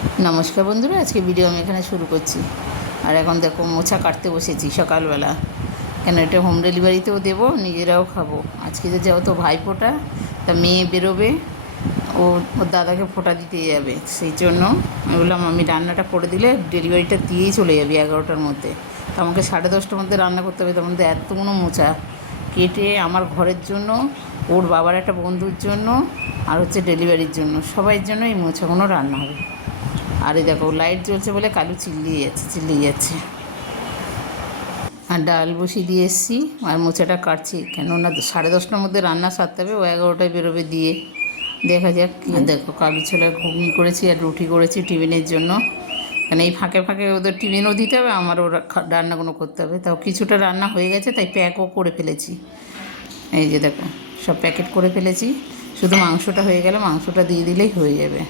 নমস্কার বন্ধুরা, আজকে ভিডিও আমি এখানে শুরু করছি। আর এখন দেখো মোচা কাটতে বসেছি সকালবেলা, কেন এটা হোম ডেলিভারিতেও দেবো, নিজেরাও খাবো। আজকে যে যেহেতু ভাইফোঁটা, তা মেয়ে বেরোবে, ও ওর দাদাকে ফোঁটা দিতে যাবে, সেই জন্য আমি বললাম আমি রান্নাটা করে দিলে ডেলিভারিটা দিয়েই চলে যাবি 11টার মধ্যে। তো আমাকে 10:30টার মধ্যে রান্না করতে হবে। তার মধ্যে এতগুলো মোচা কেটে আমার ঘরের জন্য, ওর বাবার একটা বন্ধুর জন্য, আর হচ্ছে ডেলিভারির জন্য, সবাইয়ের জন্য এই মোচাগুলো রান্না হবে। আর এই দেখো লাইট জ্বলছে বলে কালু চিল্লিয়ে যাচ্ছে। আর ডাল বসিয়ে দিয়ে এসেছি, আর মোচাটা কাটছি, কেননা 10:30টার মধ্যে রান্না সারতে হবে, ও 11টায় বেরোবে দিয়ে। দেখা যাক। আর দেখো কালু ছোলার ঘুগনি করেছি আর রুটি করেছি টিফিনের জন্য, মানে এই ফাঁকে ফাঁকে ওদের টিফিনও দিতে হবে, আমারও রান্নাগুলো করতে হবে। তাও কিছুটা রান্না হয়ে গেছে, তাই প্যাকও করে ফেলেছি। এই যে দেখো সব প্যাকেট করে ফেলেছি, শুধু মাংসটা হয়ে গেলে মাংসটা দিয়ে দিলেই হয়ে যাবে।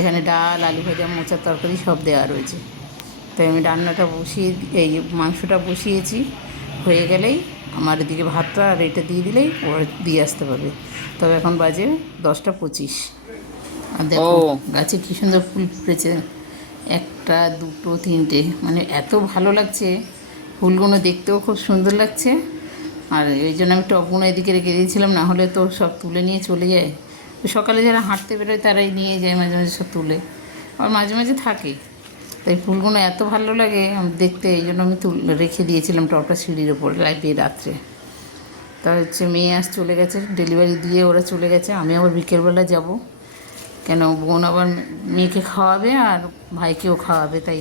এখানে ডাল, আলু ভাজা, মোচার তরকারি সব দেওয়া রয়েছে। তাই আমি রান্নাটা এই মাংসটা বসিয়েছি, হয়ে গেলেই আমার এদিকে ভাতটা আর এটা দিয়ে দিলেই ওরা দিয়ে আসতে পারবে। তবে এখন বাজে 10টা 25। আর দেখো গাছে কী সুন্দর ফুল ফুটেছে, একটা দুটো তিনটে, মানে এত ভালো লাগছে ফুলগুলো, দেখতেও খুব সুন্দর লাগছে। আর এই জন্য আমি টবগুলো এদিকে রেখে দিয়েছিলাম, না হলে তো সব তুলে নিয়ে চলে যায়। সকালে যারা হাঁটতে বেরোয় তারাই নিয়ে যায় মাঝে মাঝে সব তুলে, আর মাঝে মাঝে থাকে। তাই ফুলগুলো এত ভালো লাগে দেখতে, এই জন্য আমি রেখে দিয়েছিলাম টবটা সিঁড়ির ওপর লাইব্রেরি রাত্রে। তা হচ্ছে মেয়ে চলে গেছে ডেলিভারি দিয়ে, ওরা চলে গেছে। আমি আবার বিকেলবেলা যাব, কেন বোন আবার মেয়েকে খাওয়াবে আর ভাইকেও খাওয়াবে, তাই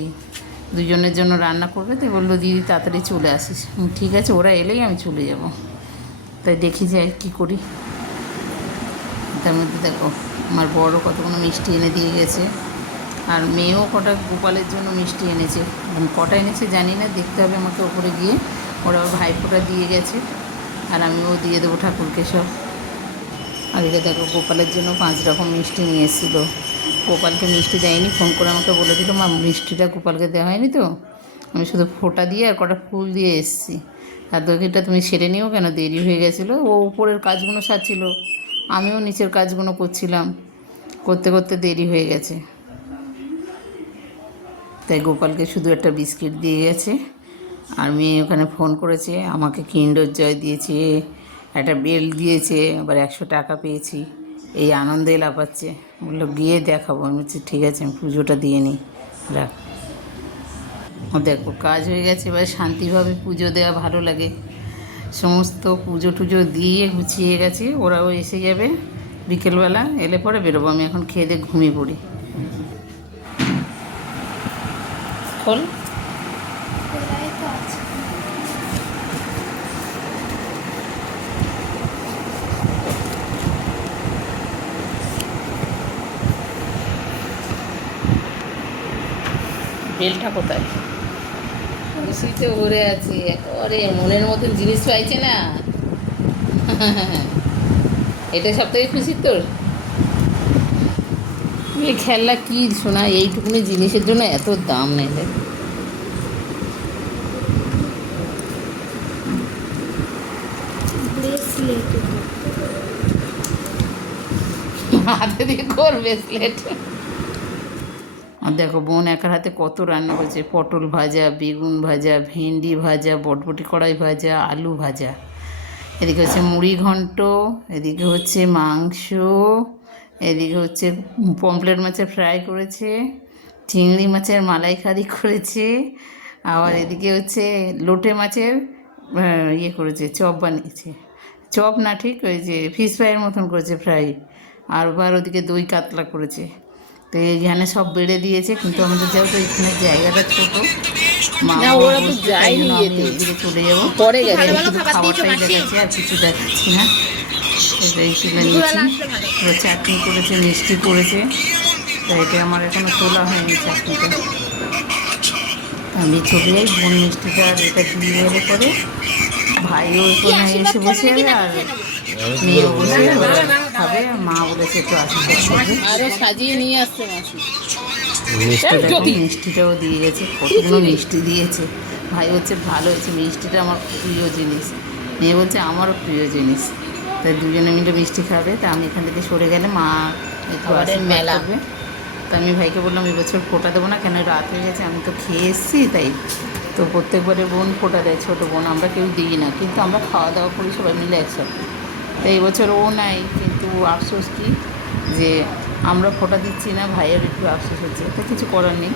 দুজনের জন্য রান্না করবে। তাই বললো দিদি তাড়াতাড়ি চলে আসিস। ঠিক আছে, ওরা এলেই আমি চলে যাব। তাই দেখি যাই কী করি। তার মধ্যে দেখো আমার বড় কতগুলো মিষ্টি এনে দিয়ে গেছে, আর মেয়েও কটা গোপালের জন্য মিষ্টি এনেছে। কটা এনেছে জানি না, দেখতে হবে আমাকে ওপরে গিয়ে। ওরা ভাইফোঁটা দিয়ে গেছে, আর আমিও দিয়ে দেবো ঠাকুরকে সব। আর এদিকে দেখো গোপালের জন্য 5 রকম মিষ্টি নিয়ে এসেছিলো। গোপালকে মিষ্টি দেয়নি, ফোন করে আমাকে বলে দিল মা মিষ্টিটা গোপালকে দেওয়া হয়নি তো, আমি শুধু ফোঁটা দিয়ে আর কটা ফুল দিয়ে এসেছি। আর দইটা তুমি সেরে নিও, কেন দেরি হয়ে গেছিলো। ও উপরের কাজগুলো সারছিল, আমিও নিচের কাজগুলো করছিলাম, করতে করতে দেরি হয়ে গেছে। তাই গোপালকে শুধু একটা বিস্কিট দিয়ে গেছে। আর মেয়ে ওখানে ফোন করেছে, আমাকে কিন্ডার জয় দিয়েছে, একটা বেল দিয়েছে, আবার 100 টাকা পেয়েছি, এই আনন্দে লাফাচ্ছে। বললো গিয়ে দেখাবো। আমি বলছি ঠিক আছে, আমি পুজোটা দিয়ে নিই, রাখ। ও দেখো কাজ হয়ে গেছে, এবার শান্তিভাবে পুজো দেওয়া ভালো লাগে। সমস্ত পুজো টুজো দিয়ে গুছিয়ে গেছে, ওরাও এসে যাবে বিকেলবেলা, এলে পরে বেরোবো। আমি এখন খেয়ে দিয়ে ঘুমিয়ে পড়ি। খোল। বেলটা কোথায়? খুশিতে ভরে আছি, একেবারে মনের মতন জিনিস পাইছে না। এটা সব থেকে খুশি তোর? এই খেলনা কি শোনা, এইটুকুনি জিনিসের জন্য এত দাম নেবে। হাতে দিয়ে কর ব্রেসলেট। আর দেখো বোন একার হাতে কত রান্না করেছে, পটল ভাজা, বেগুন ভাজা, ভেন্ডি ভাজা, বটবটি কড়াই ভাজা, আলু ভাজা, এদিকে হচ্ছে মুড়ি ঘন্ট, এদিকে হচ্ছে মাংস, এদিকে হচ্ছে পমফ্রেট মাছের ফ্রাই করেছে, চিংড়ি মাছের মালাইকারি করেছে, আবার এদিকে হচ্ছে লোটে মাছের ইয়ে করেছে, চপ বানিয়েছে। চপ না, ঠিক ওই যে ফিশ ফ্রাইয়ের মতন করেছে ফ্রাই। আর আবার ওদিকে দই কাতলা করেছে। তো এইখানে সব বেড়ে দিয়েছে, কিন্তু আমাদের যেহেতু এখানে জায়গাটা ছোটো, মা ওরা তো যায়নি, এদিকে চলে যাবো পরে গেছে, শুধু খাবারটাই দেখাচ্ছে আর কিছু দেখাচ্ছি না। এটাই তুলে নিয়েছি। চাটনি করেছে, মিষ্টি করেছে, তাই এটা আমার এখনো তোলা হয়নি চাটনিটা। আমি চলে যাই, বোন মিষ্টিটা আর এটা দিয়ে এলে পরে ভাইও ওখানে এসে বসে যাবে, আর মেয়েও বসে খাবে। আর মা বলেছে একটু আসতে, আরও সাজিয়ে নিয়ে আসতে মাসি। মিষ্টিটাও দিয়ে গেছে, কতগুলো মিষ্টি দিয়েছে। ভাই বলছে ভালো হয়েছে, মিষ্টিটা আমার প্রিয় জিনিস। মেয়ে বলছে আমারও প্রিয় জিনিস। তাই দুজনে মিলে মিষ্টি খাবে। তা আমি এখান থেকে সরে গেলে মা একটু মেলা হবে, তো আমি ভাইকে বললাম এবছর ফোঁটা দেবো না, কেন রাত হয়ে গেছে, আমি তো খেয়ে এসেছি তাই। তো প্রত্যেকবারে বোন ফোঁটা দেয়, ছোটো বোন, আমরা কেউ দিই না, কিন্তু আমরা খাওয়া দাওয়া করি সবাই মিলে একসাথে। তো এই বছর ও নাই, কিন্তু আফসোস কি যে আমরা ফোঁটা দিচ্ছি না, ভাইয়ের একটু আফসোস হচ্ছে, তো কিছু করার নেই।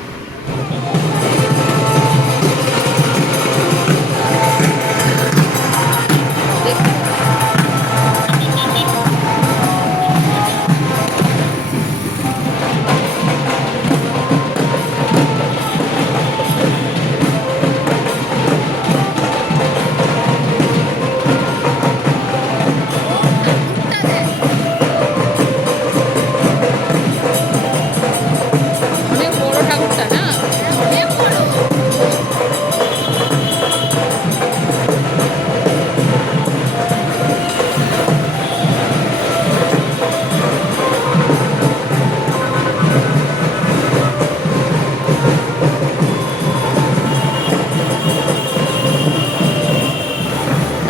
অনেক বড় ঠাকুরটা না, অনেক বড়।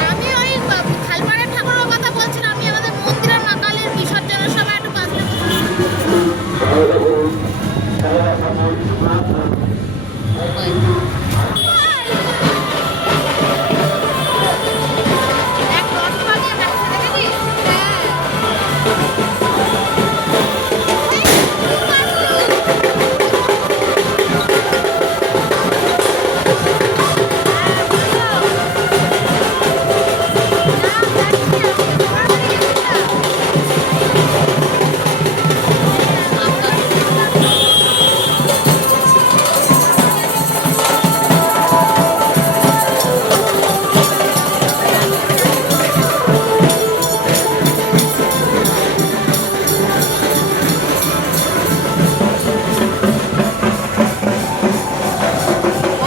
আমি ওই খালপাড়ের ঠাকুরের কথা বলছিলাম, আমি আমাদের মন্দিরের মা কালীর বিসর্জনের সময় একটু বাজনা এক রথ বানিয়ে রাখছে, দেখেছিস?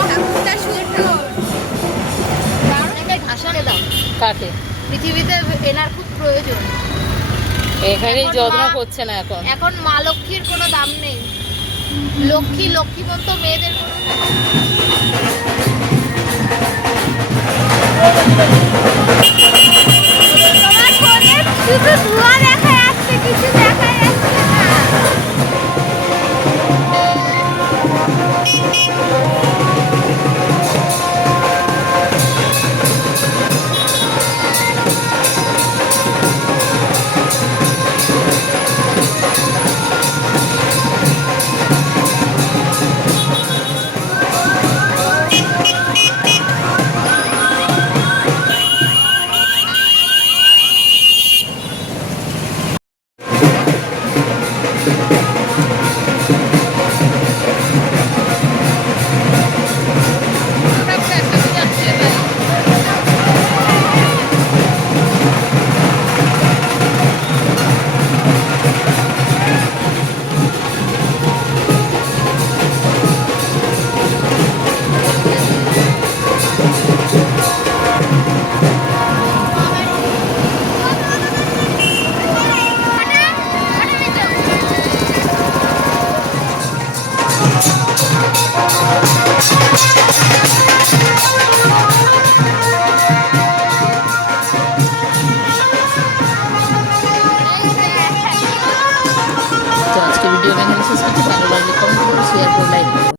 ঠাকুরটা সুন্দর। দারুণ ভাষণে দাও। কাকে? পৃথিবীতে এনার খুব প্রয়োজন। এখানেই এখন যত্ন মা- করছে না এখন। এখন মা লক্ষ্মীর কোনো দাম নেই। লক্ষ্মী লক্ষ্মীমন্ত মেয়েদের তোমার ফোনে শুধু ধোঁয়া দেখা যাচ্ছে, কিছু দেখা যাচ্ছে না।